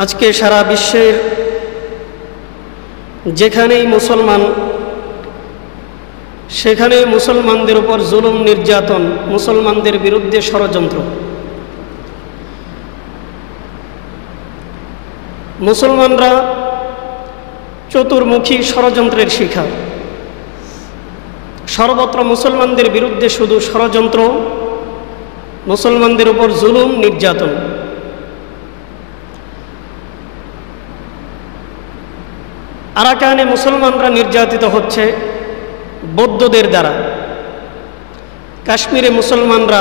আজকে সারা বিশ্বের যেখানেই মুসলমান সেখানেই মুসলমানদের উপর জুলুম নির্যাতন, মুসলমানদের বিরুদ্ধে ষড়যন্ত্র। মুসলমানরা চতুর্মুখী ষড়যন্ত্রের শিকার। সর্বত্র মুসলমানদের বিরুদ্ধে শুধু ষড়যন্ত্র, মুসলমানদের উপর জুলুম নির্যাতন। আরাকানে মুসলমানরা নির্যাতিত হচ্ছে বৌদ্ধদের দ্বারা, কাশ্মীরে মুসলমানরা,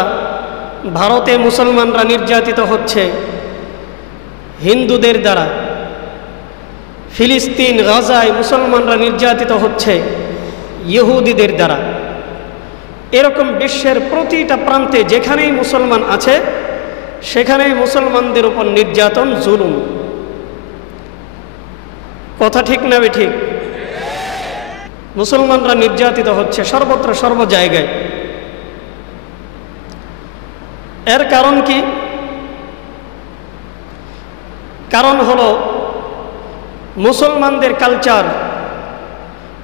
ভারতে মুসলমানরা নির্যাতিত হচ্ছে হিন্দুদের দ্বারা, ফিলিস্তিন গাজায় মুসলমানরা নির্যাতিত হচ্ছে ইহুদিদের দ্বারা। এরকম বিশ্বের প্রতিটা প্রান্তে যেখানেই মুসলমান আছে সেখানেই মুসলমানদের উপর নির্যাতন, জুলুম। কথা ঠিক না ঠিক? মুসলমানরা নির্যাতিত হচ্ছে সর্বত্র, সর্ব জায়গায়। এর কারণ কি? কারণ হলো মুসলমানদের কালচার,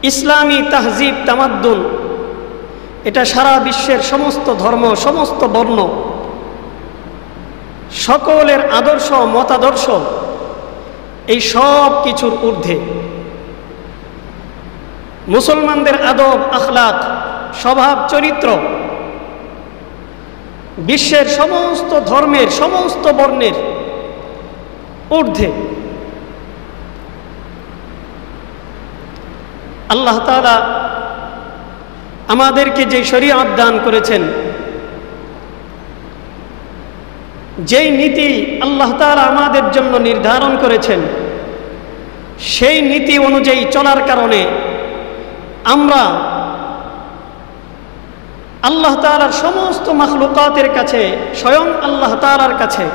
ইসলামী তাহজিব তামাদ্দুন, এটা সারা বিশ্বের সমস্ত ধর্ম, সমস্ত বর্ণ, সকলের আদর্শ, মতাদর্শ, এই সব কিছুর ঊর্ধ্বে। মুসলমানদের আদব, আখলাক, স্বভাব, চরিত্র বিশ্বের সমস্ত ধর্মের, সমস্ত বর্ণের ঊর্ধ্বে। আল্লাহ তাআলা আমাদেরকে যে শরীয়ত দান করেছেন, যেই নীতি আল্লাহ তাআলা আমাদের জন্য নির্ধারণ করেছেন, সেই নীতি অনুযায়ী চলার কারণে আমরা আল্লাহ তাআলার সমস্ত মাখলুকাতের কাছে, স্বয়ং আল্লাহ তাআলার কাছে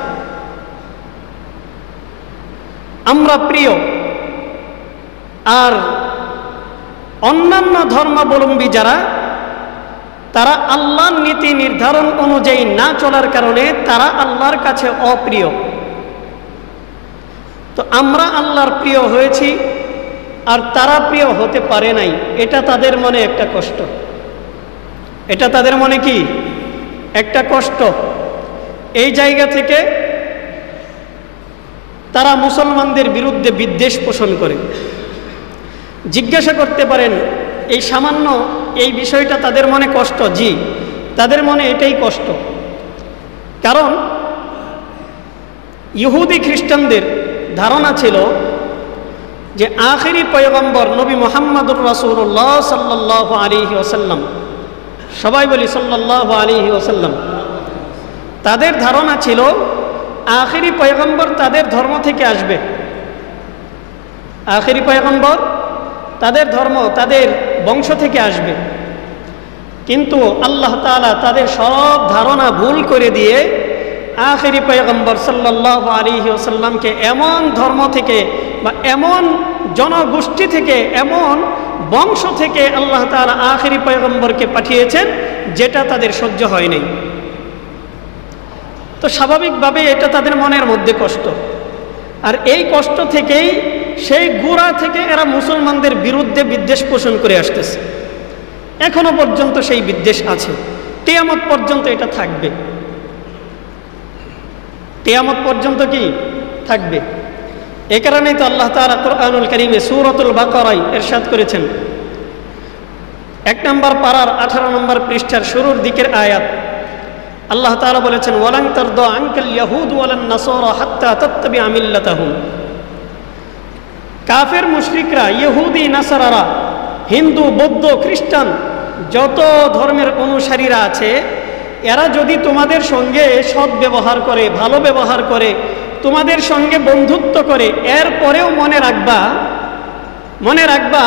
আমরা প্রিয়। আর অন্যান্য ধর্মাবলম্বী যারা, তারা আল্লাহর নীতি নির্ধারণ অনুযায়ী না চলার কারণে তারা আল্লাহর কাছে অপ্রিয়। তো আমরা আল্লাহর প্রিয় হয়েছি আর তারা প্রিয় হতে পারে নাই, এটা তাদের মনে একটা কষ্ট। এটা তাদের মনে কি একটা কষ্ট। এই জায়গা থেকে তারা মুসলমানদের বিরুদ্ধে বিদ্বেষ পোষণ করে। জিজ্ঞাসা করতে পারেন, এই সামান্য এই বিষয়টা তাদের মনে কষ্ট? জি, তাদের মনে এটাই কষ্ট। কারণ ইহুদি খ্রিস্টানদের ধারণা ছিল যে আখিরি পয়গম্বর নবী মুহাম্মদুর রাসূলুল্লাহ সাল্লাল্লাহু আলাইহি ওয়াসাল্লাম, সবাই বলি সাল্লাল্লাহু আলাইহি ওয়াসাল্লাম, তাদের ধারণা ছিল আখিরি পয়গম্বর তাদের ধর্ম থেকে আসবে। আখিরি পয়গম্বর তাদের ধর্ম, তাদের বংশ থেকে আসবে। কিন্তু আল্লাহ তাআলা তাদের সব ধারণা ভুল করে দিয়ে আখিরি পয়গম্বর সাল্লাল্লাহু আলাইহি ওয়াসাল্লামকে এমন ধর্ম থেকে বা এমন জনগোষ্ঠী থেকে, এমন বংশ থেকে আল্লাহ তাআলা আখিরি পয়গম্বরকে পাঠিয়েছেন যেটা তাদের সহ্য হয় নাই। তো স্বাভাবিকভাবে এটা তাদের মনের মধ্যে কষ্ট। আর এই কষ্ট থেকেই, সেই গোড়া থেকে এরা মুসলমানদের বিরুদ্ধে বিদ্বেষ পোষণ করে আসতেছে। এখনো পর্যন্ত সেই বিদ্বেষ আছে, কিয়ামত পর্যন্ত এটা থাকবে। কিয়ামত পর্যন্ত কি থাকবে? এ কারণেই তো আল্লাহ তাআলা কুরআনুল কারীমে সূরাতুল বাকারায় ইরশাদ করেছেন, 1 নম্বর পারার 18 নম্বর পৃষ্ঠার শুরুর দিকের আয়াত। আল্লাহ তাআলা বলেছেন, ওয়ালান তারদা আনকাল ইয়াহুদ ওয়ালান নাসারা হাত্তা তাত্তাবিআ মিল্লাতাহুম। কাফের মুশরিকরা, ইহুদি নাসারারা, হিন্দু, বৌদ্ধ, খ্রিস্টান, যত ধর্মের অনুসারীরা আছে, এরা যদি তোমাদের সঙ্গে সৎ ব্যবহার করে, ভালো ব্যবহার করে, তোমাদের সঙ্গে বন্ধুত্ব করে, এরপরেও মনে রাখবা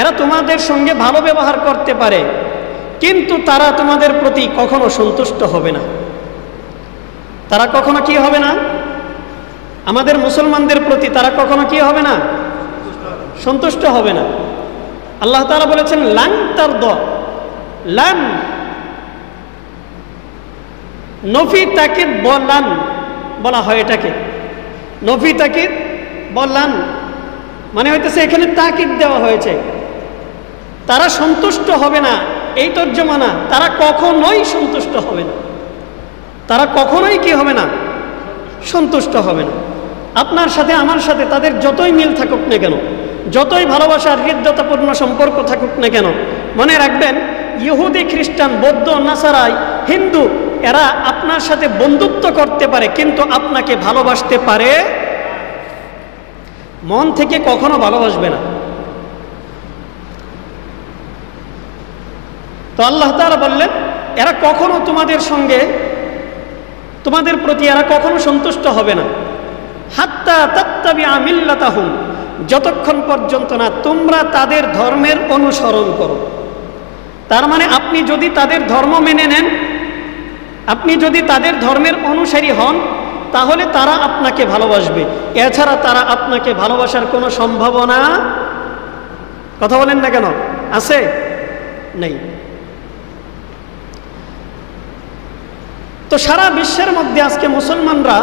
এরা তোমাদের সঙ্গে ভালো ব্যবহার করতে পারে, কিন্তু তারা তোমাদের প্রতি কখনো সন্তুষ্ট হবে না। তারা কখনো কি হবে না? আমাদের মুসলমানদের প্রতি তারা কখনো কি হবে না? সন্তুষ্ট হবে না। আল্লাহ তাআলা বলেছেন লান তারদা, লান নফি তাকে বলান বলা হয় এটাকে, নফি তাকিদ বললাম, মানে হইতেছে এখানে তাকিদ দেওয়া হয়েছে, তারা সন্তুষ্ট হবে না, এই তর্জমা না, তারা কখনোই সন্তুষ্ট হবে না, তারা কখনোই কি হবে না, সন্তুষ্ট হবে না। আপনার সাথে আমার সাথে তাদের যতই মিল থাকুক না কেন, যতই ভালোবাসার হৃদ্যতাপূর্ণ সম্পর্ক থাকুক না কেন, মনে রাখবেন ইহুদি, খ্রিস্টান, বৌদ্ধ, নাসারাই, হিন্দু, এরা আপনার সাথে বন্ধুত্ব করতে পারে কিন্তু আপনাকে ভালোবাসতে পারে মন থেকে কখনো ভালোবাসবে না। তো আল্লাহ তাআলা বললেন এরা কখনো তোমাদের সঙ্গে, তোমাদের প্রতি এরা কখনো সন্তুষ্ট হবে না, হাত্তা তাত্তাবিআ মিল্লাতাহুম, যতক্ষণ পর্যন্ত না তোমরা তাদের ধর্মের অনুসরণ করো। তার মানে আপনি যদি তাদের ধর্ম মেনে নেন, আপনি যদি তাদের ধর্মের অনুসারী হন, তাহলে তারা আপনাকে ভালোবাসবে, এছাড়া তারা আপনাকে ভালোবাসার কোনো সম্ভাবনা, কথা বলেন না কেন, আছে? নেই। তো সারা বিশ্বের মধ্যে আজকে মুসলমানরা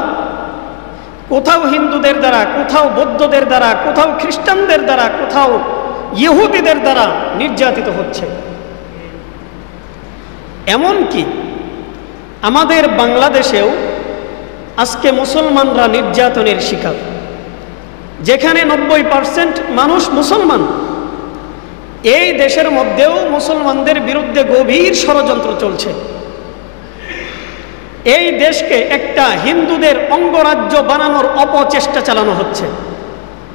কোথাও হিন্দুদের দ্বারা, কোথাও বৌদ্ধদের দ্বারা, কোথাও খ্রিস্টানদের দ্বারা, কোথাও ইহুদিদের দ্বারা নির্যাতিত হচ্ছে। এমনকি আমাদের বাংলাদেশেও আজকে মুসলমানরা নির্যাতনের শিকার, যেখানে 90% মানুষ মুসলমান। এই দেশের মধ্যেও মুসলমানদের বিরুদ্ধে গভীর ষড়যন্ত্র চলছে। এই দেশকে একটা হিন্দুদের অঙ্গরাজ্য বানানোর অপচেষ্টা চালানো হচ্ছে,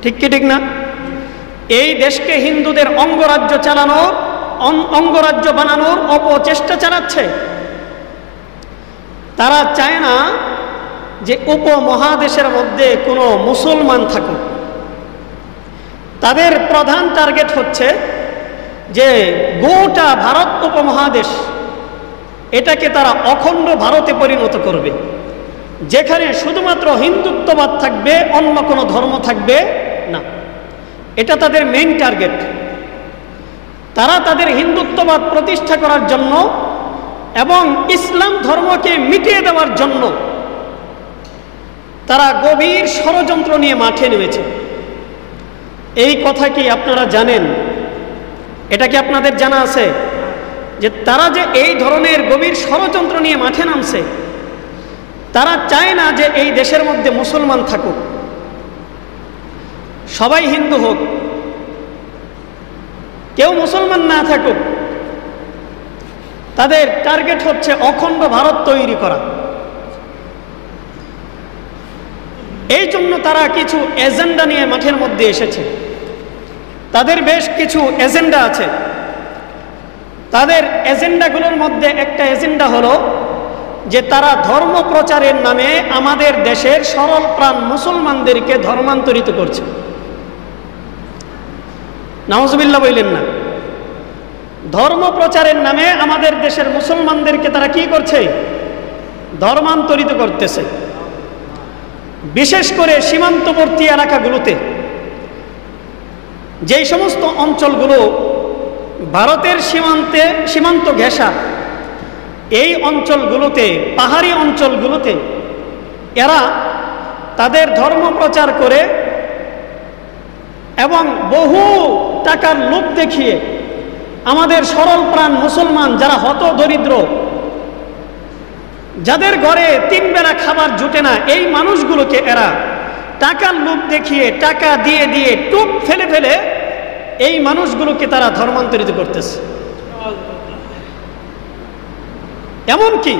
ঠিক কি ঠিক না? এই দেশকে হিন্দুদের অঙ্গরাজ্য চালানোর, অঙ্গরাজ্য বানানোর অপচেষ্টা চালাচ্ছে। তারা চায় না যে উপমহাদেশের মধ্যে কোনো মুসলমান থাকুক। তাদের প্রধান টার্গেট হচ্ছে যে গোটা ভারত উপমহাদেশ, এটাকে তারা অখণ্ড ভারতে পরিণত করবে, যেখানে শুধুমাত্র হিন্দুত্ববাদ থাকবে, অন্য কোনো ধর্ম থাকবে না। এটা তাদের মেইন টার্গেট। তারা তাদের হিন্দুত্ববাদ প্রতিষ্ঠা করার জন্য এবং ইসলাম ধর্মকে মিটিয়ে দেওয়ার জন্য তারা গভীর ষড়যন্ত্র নিয়ে মাঠে নেমেছে। এই কথা কি আপনারা জানেন? এটা কি আপনাদের জানা আছে যে তারা যে এই ধরনের গভীর ষড়যন্ত্র নিয়ে মাঠে নামছে? তারা চায় না যে এই দেশের মধ্যে মুসলমান থাকুক, সবাই হিন্দু হোক, কেউ মুসলমান না থাকুক। তাদের টার্গেট হচ্ছে অখণ্ড ভারত তৈরি করা। এই জন্য তারা কিছু এজেন্ডা নিয়ে মাঠের মধ্যে এসেছে। তাদের বেশ কিছু এজেন্ডা আছে। তাদের এজেন্ডাগুলোর মধ্যে একটা এজেন্ডা হলো যে তারা ধর্ম প্রচারের নামে আমাদের দেশের সরল প্রাণ মুসলমানদেরকে ধর্মান্তরিত করছে। নাউজুবিল্লাহ বললেন না? ধর্ম প্রচারের নামে আমাদের দেশের মুসলমানদেরকে তারা কি করছে? ধর্মান্তরিত করতেছে। বিশেষ করে সীমান্তবর্তী এলাকাগুলোতে, যেই সমস্ত অঞ্চলগুলো ভারতের সীমান্ত ঘেঁষা, এই অঞ্চলগুলোতে, পাহাড়ি অঞ্চলগুলোতে এরা তাদের ধর্ম প্রচার করে এবং বহু টাকার লোভ দেখিয়ে আমাদের সরল প্রাণ মুসলমান যারা হত দরিদ্র, যাদের ঘরে 3 বেলা খাবার জুটে না, এই মানুষগুলোকে এরা টাকার লোভ দেখিয়ে, টাকা দিয়ে দিয়ে, টুপ ফেলে ফেলে এই মানুষগুলোকে তারা ধর্মান্তরিত করতেছে। এমনকি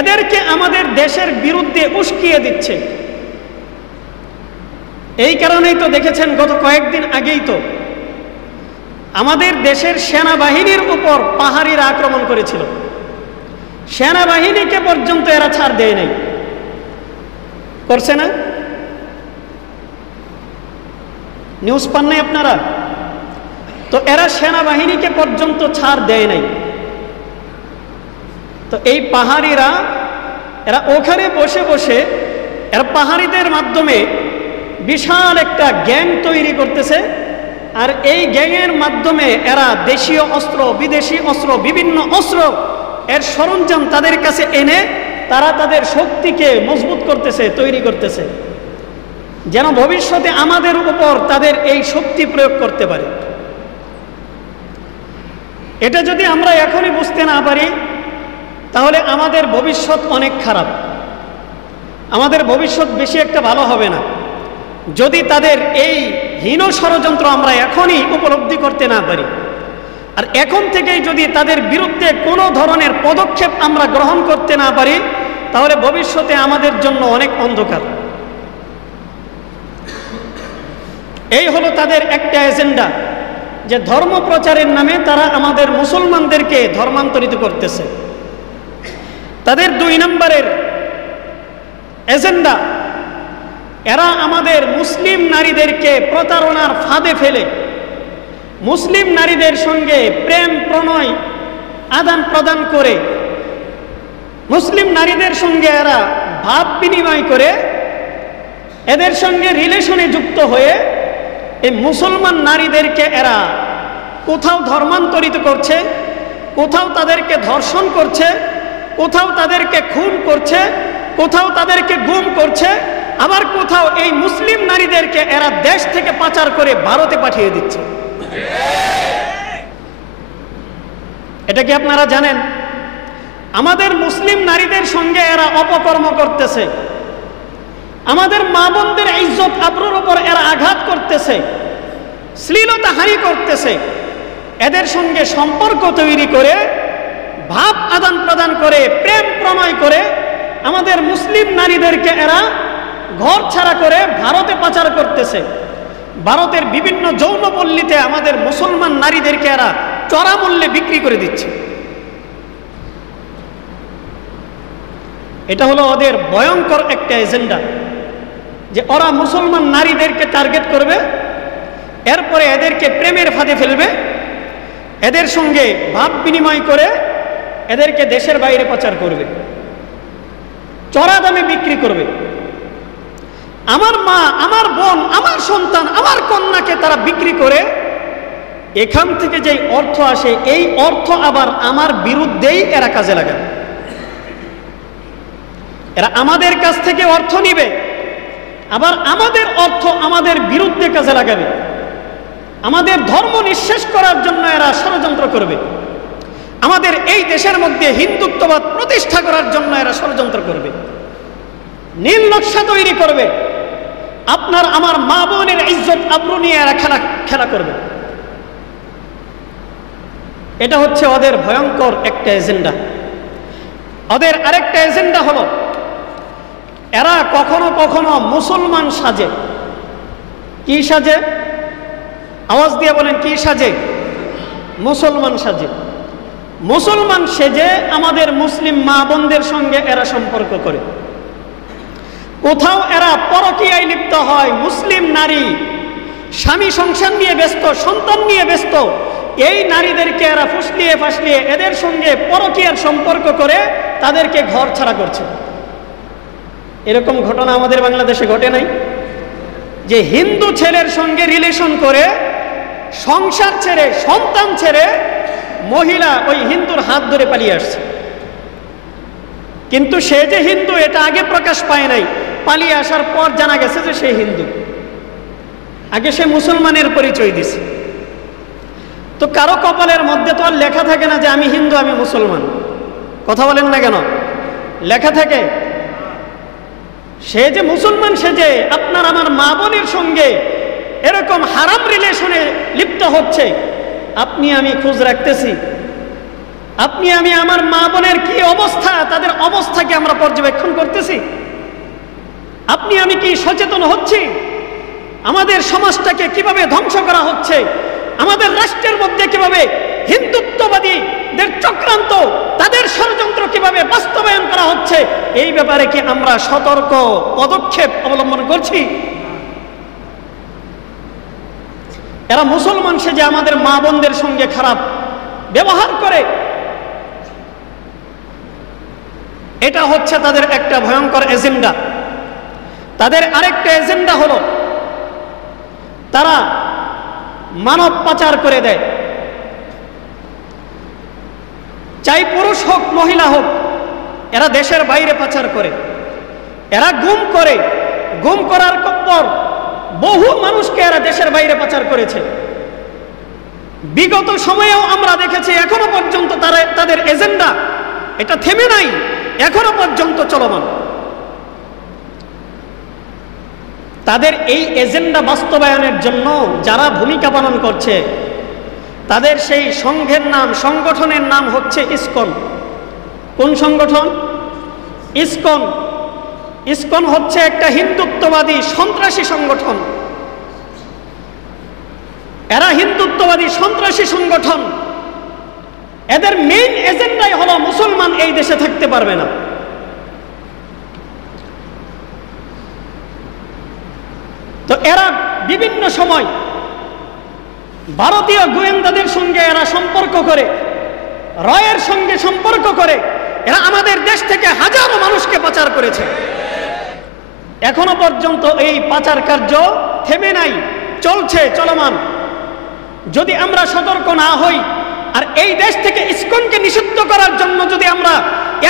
এদেরকে আমাদের দেশের বিরুদ্ধে উস্কিয়ে দিচ্ছে। এই কারণেই তো দেখেছেন গত কয়েকদিন আগেই তো আমাদের দেশের সেনাবাহিনীর উপর পাহাড়িরা আক্রমণ করেছিল। সেনাবাহিনীকে পর্যন্ত এরা ছাড় দেয় নাই, করছে না? নিউজ পান নাই আপনারা? তো এরা সেনাবাহিনীকে পর্যন্ত ছাড় দেয় নাই। তো এই পাহাড়িরা এরা ওখানে বসে বসে এরা পাহাড়িদের মাধ্যমে বিশাল একটা গ্যাং তৈরি করতেছে। আর এই গ্যাংয়ের মাধ্যমে এরা দেশীয় অস্ত্র, বিদেশি অস্ত্র, বিভিন্ন অস্ত্র এর সরঞ্জাম তাদের কাছে এনে তারা তাদের শক্তিকে মজবুত করতেছে, তৈরি করতেছে, যেন ভবিষ্যতে আমাদের উপর তাদের এই শক্তি প্রয়োগ করতে পারে। এটা যদি আমরা এখনই বুঝতে না পারি, তাহলে আমাদের ভবিষ্যৎ অনেক খারাপ, আমাদের ভবিষ্যৎ বেশি একটা ভালো হবে না। যদি তাদের এই হীন ষড়যন্ত্র আমরা এখনই উপলব্ধি করতে না পারি, আর এখন থেকেই যদি তাদের বিরুদ্ধে কোনো ধরনের পদক্ষেপ আমরা গ্রহণ করতে না পারি, তাহলে ভবিষ্যতে আমাদের জন্য অনেক অন্ধকার। এই হলো তাদের একটা এজেন্ডা, যে ধর্ম প্রচারের নামে তারা আমাদের মুসলমানদেরকে ধর্মান্তরিত করতেছে। তাদের 2 নম্বরের এজেন্ডা, এরা আমাদের মুসলিম নারীদেরকে প্রতারণার ফাঁদে ফেলে মুসলিম নারীদের সঙ্গে প্রেম প্রণয় আদান প্রদান করে, মুসলিম নারীদের সঙ্গে এরা ভাব বিনিময় করে, এদের সঙ্গে রিলেশনে যুক্ত হয়ে এই মুসলমান নারীদেরকে এরা কোথাও ধর্মান্তরিত করছে, কোথাও তাদেরকে ধর্ষণ করছে, কোথাও তাদেরকে খুন করছে, কোথাও তাদেরকে গুম করছে, আবার কোথাও এই মুসলিম নারীদেরকে এরা দেশ থেকে পাচার করে ভারতে পাঠিয়ে দিচ্ছে। এটা কি আপনারা জানেন? আমাদের মুসলিম নারীদের সঙ্গে এরা অপকর্ম করতেছে, আমাদের মা বোনদের ইজ্জত আবরুর উপর এরা আঘাত করতেছে, শ্লীলতাহানি করতেছে। এদের সঙ্গে সম্পর্ক তৈরি করে, ভাব আদান প্রদান করে, প্রেম প্রণয় করে আমাদের মুসলিম নারীদেরকে এরা ঘর ছাড়া করে ভারতে পাচার করতেছে। ভারতের বিভিন্ন যৌনপল্লীতে আমাদের মুসলমান নারীদেরকে এরা চড়া মূল্যে বিক্রি করে দিচ্ছে। এটা হলো ওদের ভয়ঙ্কর একটা এজেন্ডা, যে ওরা মুসলমান নারীদেরকে টার্গেট করবে, এরপরে এদেরকে প্রেমের ফাঁদে ফেলবে, এদের সঙ্গে ভাব বিনিময় করে এদেরকে দেশের বাইরে পাচার করবে, চড়া দামে বিক্রি করবে। আমার মা, আমার বোন, আমার সন্তান, আমার কন্যাকে তারা বিক্রি করে এখান থেকে যেই অর্থ আসে, এই অর্থ আবার আমার বিরুদ্ধেই এরা কাজে লাগায়। এরা আমাদের কাছ থেকে অর্থ নিবে, আবার আমাদের অর্থ আমাদের বিরুদ্ধে কাজে লাগাবে। আমাদের ধর্ম নিঃশেষ করার জন্য এরা ষড়যন্ত্র করবে, আমাদের এই দেশের মধ্যে হিন্দুত্ববাদ প্রতিষ্ঠা করার জন্য এরা ষড়যন্ত্র করবে, নীল নকশা তৈরি করবে, আপনার আমার মা বোনের ইজ্জত আবরু নিয়ে এরা খেলা করবে। এটা হচ্ছে ওদের ভয়ঙ্কর একটা এজেন্ডা। ওদের আরেকটা এজেন্ডা হলো, এরা কখনো কখনো মুসলমান সাজে। কি সাজে? আওয়াজ দিয়ে বলেন, কি সাজে? মুসলমান সাজে। মুসলমান সেজে আমাদের মুসলিম মা বোনদের সঙ্গে এরা সম্পর্ক করে। কোথাও এরা পরকীয়ায় লিপ্ত হয়, মুসলিম নারী স্বামী সংসার নিয়ে ব্যস্ত, সন্তান নিয়ে ব্যস্ত, এই নারীদেরকে এরা ফুসলিয়ে ফাসলিয়ে এদের সঙ্গে পরকীয়ার সম্পর্ক করে তাদেরকে ঘর ছাড়া করছে। এরকম ঘটনা আমাদের বাংলাদেশে ঘটে নাই? যে হিন্দু ছেলের সঙ্গে রিলেশন করে সংসার ছেড়ে, সন্তান ছেড়ে মহিলা ওই হিন্দুর হাত ধরে পালিয়ে আসছে, কিন্তু সে যে হিন্দু এটা আগে প্রকাশ পায় নাই, পালিয়ে আসার পর জানা গেছে যে সে হিন্দু। আগে সে মুসলমানের পরিচয় দিছে। তো কারো কপালের মধ্যে তো আর লেখা থাকে না যে আমি হিন্দু, আমি মুসলমান। কথা বলেন না কেন? লেখা থাকে। সে যে মুসলমান, সে যে আপনার আমার মা বোনের সঙ্গে এরকম হারাম রিলেশনে লিপ্ত হচ্ছে, আপনি আমি খোঁজ রাখতেছি, আপনি আমি আমার মা বোনের কি অবস্থা, তাদের অবস্থাকে আমরা পর্যবেক্ষণ করতেছি, আপনি আমি কি সচেতন হচ্ছি, আমাদের সমাজটাকে কিভাবে ধ্বংস করা হচ্ছে, আমাদের রাষ্ট্রের মধ্যে কিভাবে হিন্দুত্ববাদীদের চক্রান্ত, তাদের ষড়যন্ত্র কিভাবে বাস্তবায়ন করা হচ্ছে, এই ব্যাপারে কি আমরা সতর্ক পদক্ষেপ অবলম্বন করছি? এরা মুসলমান সেজে আমাদের মা বোনদের সঙ্গে খারাপ ব্যবহার করে। এটা হচ্ছে তাদের একটা ভয়ঙ্কর এজেন্ডা। তাদের আরেকটা এজেন্ডা হলো, তারা মানব পাচার করে দেয়। চাই পুরুষ হোক মহিলা হোক, এরা দেশের বাইরে পাচার করে, এরা গুম করে, গুম করার পর বহু মানুষকে এরা দেশের বাইরে পাচার করেছে। বিগত সময়েও আমরা দেখেছি এখনো পর্যন্ত তাদের এজেন্ডা এটা থেমে নাই, এখনো পর্যন্ত চলমান। তাদের এই এজেন্ডা বাস্তবায়নের জন্য যারা ভূমিকা পালন করছে তাদের সেই সংঘের নাম, সংগঠনের নাম হচ্ছে ইসকন। কোন সংগঠন? ইসকন। ইসকন হচ্ছে একটা হিন্দুত্ববাদী সন্ত্রাসী সংগঠন। এরা হিন্দুত্ববাদী সন্ত্রাসী সংগঠন। এদের মেইন এজেন্ডাই হলো মুসলমান এই দেশে থাকতে পারবে না। তো এরা বিভিন্ন সময় ভারতীয় গোয়েন্দাদের সঙ্গে এরা সম্পর্ক করে, রয়ের সঙ্গে সম্পর্ক করে এরা আমাদের দেশ থেকে হাজারো মানুষকে পাচার করেছে। এখনো পর্যন্ত এই পাচার কার্য থেমে নাই, চলছে, চলমান। যদি আমরা সতর্ক না হই আর এই দেশ থেকে ইসকনকে নিষিদ্ধ করার জন্য যদি আমরা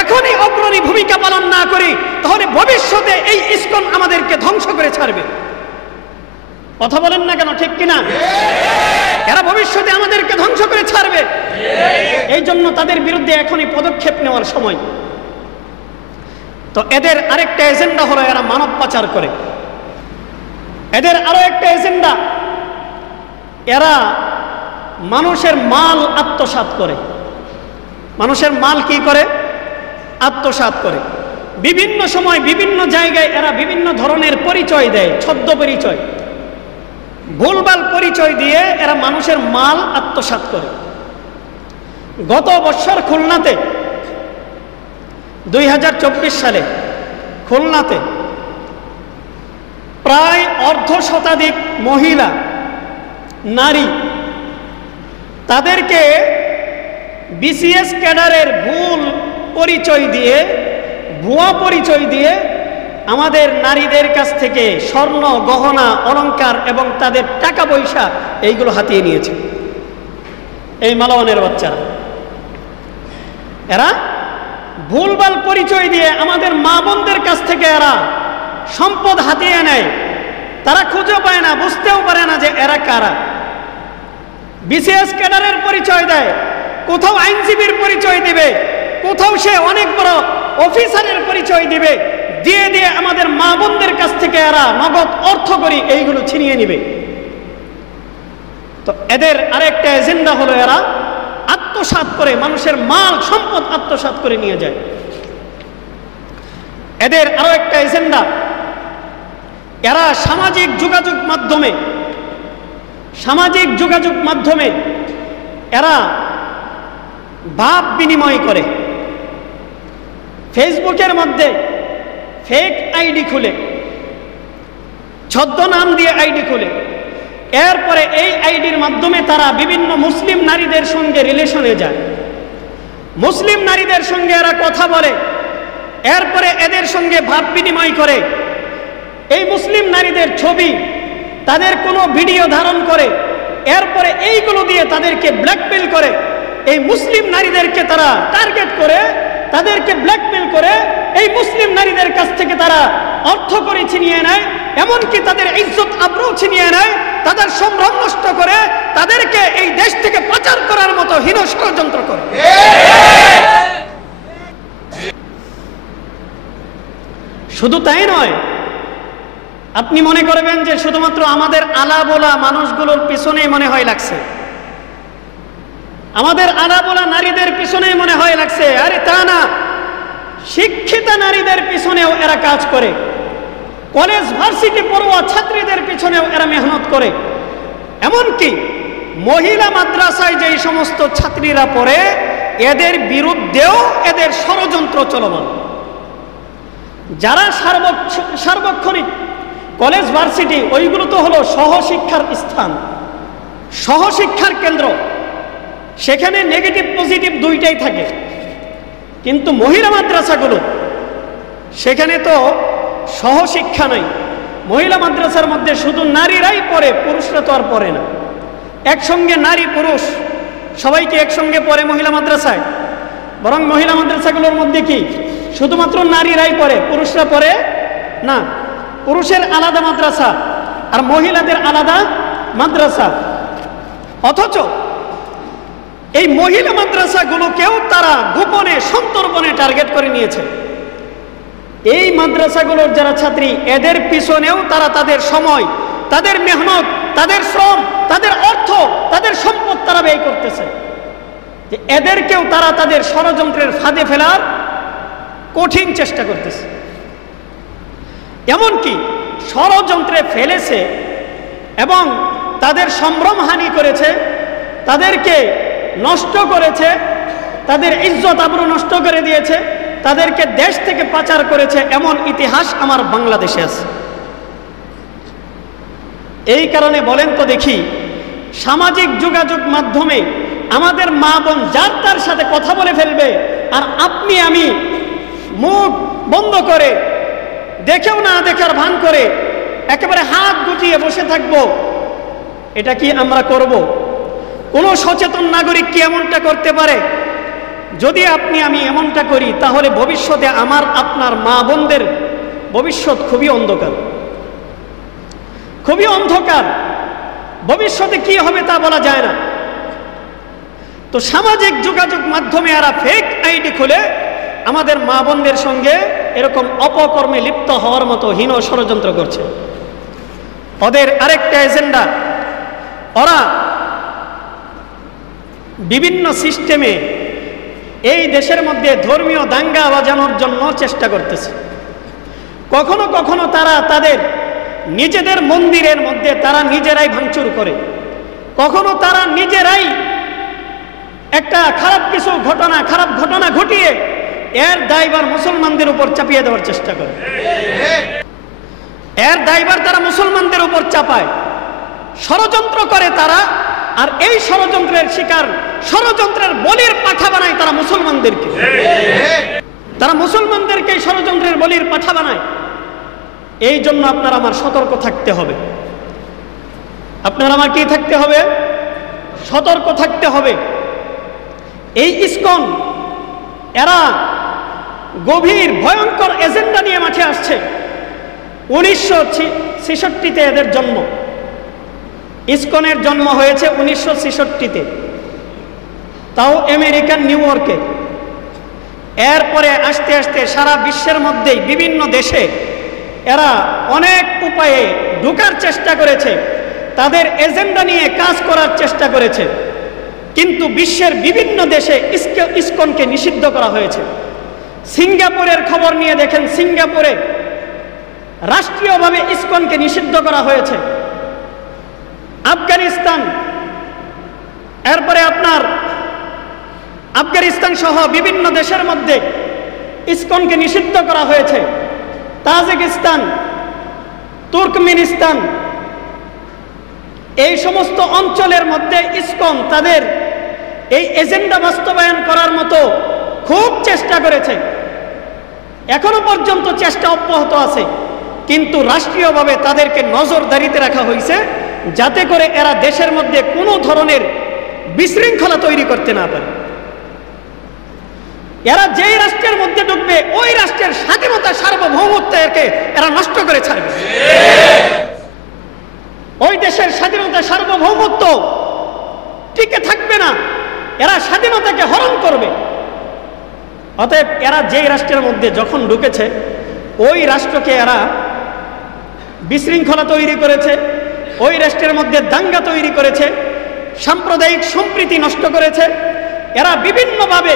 এখনই অগ্রণী ভূমিকা পালন না করি, তাহলে ভবিষ্যতে এই ইসকন আমাদেরকে ধ্বংস করে ছাড়বে। কথা বলেন না কেন, ঠিক কিনা? এরা ভবিষ্যতে আমাদেরকে ধ্বংস করে ছাড়বে। এই জন্য তাদের বিরুদ্ধে এখনই পদক্ষেপ নেওয়ার সময়। তো এদের আরেকটা এজেন্ডা হলো এরা মানব পাচার করে। এদের আরো একটা এজেন্ডা, এরা মানুষের মাল আত্মসাৎ করে। মানুষের মাল কি করে? আত্মসাৎ করে। বিভিন্ন সময় বিভিন্ন জায়গায় এরা বিভিন্ন ধরনের পরিচয় দেয়, ছদ্ম পরিচয়, ভুলভাল পরিচয় দিয়ে এরা মানুষের মাল আত্মসাৎ করে। গত বছর খুলনাতে 2024 সালে খুলনাতে প্রায় অর্ধশতাধিক মহিলা, নারী, তাদেরকে বিসিএস ক্যাডারের ভুল পরিচয় দিয়ে, ভুয়া পরিচয় দিয়ে আমাদের নারীদের কাছ থেকে স্বর্ণ, গহনা, অলংকার এবং তাদের টাকা পয়সা এইগুলো হাতিয়ে নিয়েছে এই মালাওয়ানের বাচ্চারা। এরা ভুলভাল পরিচয় দিয়ে আমাদের মা বোনদের কাছ থেকে এরা সম্পদ হাতিয়ে নেয়। তারা খুঁজে পায় না, বুঝতেও পারে না যে এরা কারা। বিসিএস ক্যাডারের পরিচয় দেয়, কোথাও আইনজীবীর পরিচয় দিবে, কোথাও সে অনেক বড় অফিসারের পরিচয় দিবে, দিয়ে দিয়ে আমাদের মা বোনদের কাছ থেকে এরা নগদ অর্থ করি এইগুলো ছিনিয়ে নিবে। তো এদের আরেকটা এজেন্ডা হলো এরা আত্মসাৎ করে, মানুষের মাল সম্পদ আত্মসাৎ করে নিয়ে যায়। এদের আরো একটা এজেন্ডা, এরা সামাজিক যোগাযোগ মাধ্যমে এরা ভাব বিনিময় করে। ফেসবুকের মধ্যে ফেক আইডি খুলে, ছদ্মনাম দিয়ে আইডি খুলে, এরপরে এই আইডির মাধ্যমে তারা বিভিন্ন মুসলিম নারীদের সঙ্গে রিলেশনে যায়, মুসলিম নারীদের সঙ্গে এরা কথা বলে, এরপরে এদের সঙ্গে ভাব বিনিময় করে। এই মুসলিম নারীদের ছবি, তাদের কোনো ভিডিও ধারণ করে, এরপরে এইগুলো দিয়ে তাদেরকে ব্ল্যাকমেল করে। এই মুসলিম নারীদেরকে তারা টার্গেট করে, তাদেরকে ব্ল্যাকমেল করে এই মুসলিম নারীদের কাছ থেকে তারা অর্থ করে ছিনিয়ে নেয়, এমনকি তাদের ইজ্জত আবরু ছিনিয়ে নেয়, তাদের সম্ভ্রম নষ্ট করে, তাদেরকে এই দেশ থেকে পাচার করার মতো হীন ষড়যন্ত্র করে। শুধু তাই নয়, আপনি মনে করবেন যে শুধুমাত্র আমাদের আলাবোলা মানুষগুলোর পিছনেই মনে হয় লাগছে, আমাদের আলাবোলা নারীদের পিছনেই মনে হয় লাগছে। আরে তা না, শিক্ষিতা নারীদের পিছনেও এরা কাজ করে, কলেজ ভার্সিটি পড়ুয়া ছাত্রীদের পিছনেও এরা মেহনত করে। এমনকি মহিলা মাদ্রাসায় যেই সমস্ত ছাত্রীরা পড়ে, এদের বিরুদ্ধেও এদের ষড়যন্ত্র চলমান। যারা সার্বক্ষণিক কলেজ ভার্সিটি, ওইগুলো তো হলো সহশিক্ষার স্থান, সহশিক্ষার কেন্দ্র, সেখানে নেগেটিভ পজিটিভ দুইটাই থাকে। কিন্তু মহিলা মাদ্রাসাগুলো, সেখানে তো সহশিক্ষা নাই। মহিলা মাদ্রাসার মধ্যে শুধু নারীরাই পড়ে, পুরুষরা তো আর পড়ে না। একসঙ্গে নারী পুরুষ সবাইকে একসঙ্গে পড়ে মহিলা মাদ্রাসায়, বরং মহিলা মাদ্রাসাগুলোর মধ্যে কি শুধুমাত্র নারীরাই পড়ে, পুরুষরা পড়ে না। পুরুষের আলাদা মাদ্রাসা আর মহিলাদের আলাদা মাদ্রাসা। অথচ এই মহিলা মাদ্রাসাগুলোকেও তারা গোপনে সন্তর্পণে টার্গেট করে নিয়েছে। এই মাদ্রাসাগুলোর যারা ছাত্রী, এদের পিছনেও তারা তাদের সময়, তাদের মেহনত, তাদের শ্রম, তাদের অর্থ, তাদের সম্পদ তারা ব্যয় করতেছে, যে এদেরকেও তারা তাদের ষড়যন্ত্রের ফাঁদে ফেলার কঠিন চেষ্টা করতেছে। এমনকি ষড়যন্ত্রে ফেলেছে এবং তাদের সম্ভ্রমহানি করেছে, তাদেরকে নষ্ট করেছে, তাদের ইজ্জত আবরু নষ্ট করে দিয়েছে, তাদেরকে দেশ থেকে পাচার করেছে, এমন ইতিহাস আমার বাংলাদেশে আছে। এই কারণে বলেন তো দেখি, সামাজিক যোগাযোগ মাধ্যমে আমাদের মা বোন যার তার সাথে কথা বলে ফেলবে, আর আপনি আমি মুখ বন্ধ করে, দেখেও না দেখার ভান করে একেবারে হাত গুটিয়ে বসে থাকব, এটা কি আমরা করব? কোনো সচেতন নাগরিক কি এমনটা করতে পারে? যদি আপনি আমি এমনটা করি, তাহলে ভবিষ্যতে আমার আপনার মা বোনদের ভবিষ্যৎ খুবই অন্ধকার, খুবই অন্ধকার। ভবিষ্যতে কি হবে তা বলা যায় না। তো সামাজিক যোগাযোগ মাধ্যমে এরা ফেক আইডি খুলে আমাদের মা বোনদের সঙ্গে এরকম অপকর্মে লিপ্ত হওয়ার মতো হীন ষড়যন্ত্র করছে। ওদের আরেকটা এজেন্ডা, ওরা বিভিন্ন সিস্টেমে এই দেশের মধ্যে ধর্মীয় দাঙ্গা বাজানোর জন্য চেষ্টা করতেছে। কখনো কখনো তারা তাদের নিজেদের মন্দিরের মধ্যে তারা নিজেরাই ভাঙচুর করে, কখনো তারা নিজেরাই একটা খারাপ ঘটনা ঘটিয়ে এর দায়ভার মুসলমানদের উপর চাপিয়ে দেওয়ার চেষ্টা করে। এর দায়ভার তারা মুসলমানদের উপর চাপায়, ষড়যন্ত্র করে তারা। আর এই ষড়যন্ত্রের শিকার, ষড়যন্ত্রের বলির পাঠা বানায় তারা মুসলমানদেরকে। তারা মুসলমানদেরকে ষড়যন্ত্রের বলির পাঠা বানায়। এই জন্য আপনার আমার সতর্ক থাকতে হবে। আপনার আমার কি থাকতে হবে? সতর্ক থাকতে হবে। এই ইসকন এরা গভীর ভয়ঙ্কর এজেন্ডা নিয়ে মাঠে আসছে। 1966-তে এদের জন্ম। ইসকনের জন্ম হয়েছে 1966-তে, তাও আমেরিকার নিউ ইয়র্কে। এরপরে আস্তে আস্তে সারা বিশ্বের মধ্যেই বিভিন্ন দেশে এরা অনেক উপায়ে ঢোকার চেষ্টা করেছে, তাদের এজেন্ডা নিয়ে কাজ করার চেষ্টা করেছে। কিন্তু বিশ্বের বিভিন্ন দেশে ইসকনকে নিষিদ্ধ করা হয়েছে। সিঙ্গাপুরের খবর নিয়ে দেখেন, সিঙ্গাপুরে রাষ্ট্রীয়ভাবে ইসকনকে নিষিদ্ধ করা হয়েছে। আফগানিস্তান, এরপরে আপনার আফগানিস্তান সহ বিভিন্ন দেশের মধ্যে ইসকনকে নিষিদ্ধ করা হয়েছে। তাজিকিস্তান, তুর্কমেনিস্তান, এই সমস্ত অঞ্চলের মধ্যে ইসকন তাদের এই এজেন্ডা বাস্তবায়ন করার মতো খুব চেষ্টা করেছে। এখনো পর্যন্ত চেষ্টা অব্যাহত আছে, কিন্তু রাষ্ট্রীয়ভাবে তাদেরকে নজরদারিতে রাখা হয়েছে, যাতে করে এরা দেশের মধ্যে কোনো ধরনের বিশৃঙ্খলা তৈরি করতে না পারে। এরা যেই রাষ্ট্রের মধ্যে ঢুকবে, ওই রাষ্ট্রের স্বাধীনতা, সার্বভৌমত্বকে এরা নষ্ট করে ছাড়বে। ওই দেশের স্বাধীনতা, সার্বভৌমত্ব টিকে থাকবে না, এরা স্বাধীনতাকে হরণ করবে। অতএব এরা যেই রাষ্ট্রের মধ্যে যখন ঢুকেছে, ওই রাষ্ট্রকে এরা বিশৃঙ্খলা তৈরি করেছে, ওই রাষ্ট্রের মধ্যে দাঙ্গা তৈরি করেছে, সাম্প্রদায়িক সম্প্রীতি নষ্ট করেছে। এরা বিভিন্নভাবে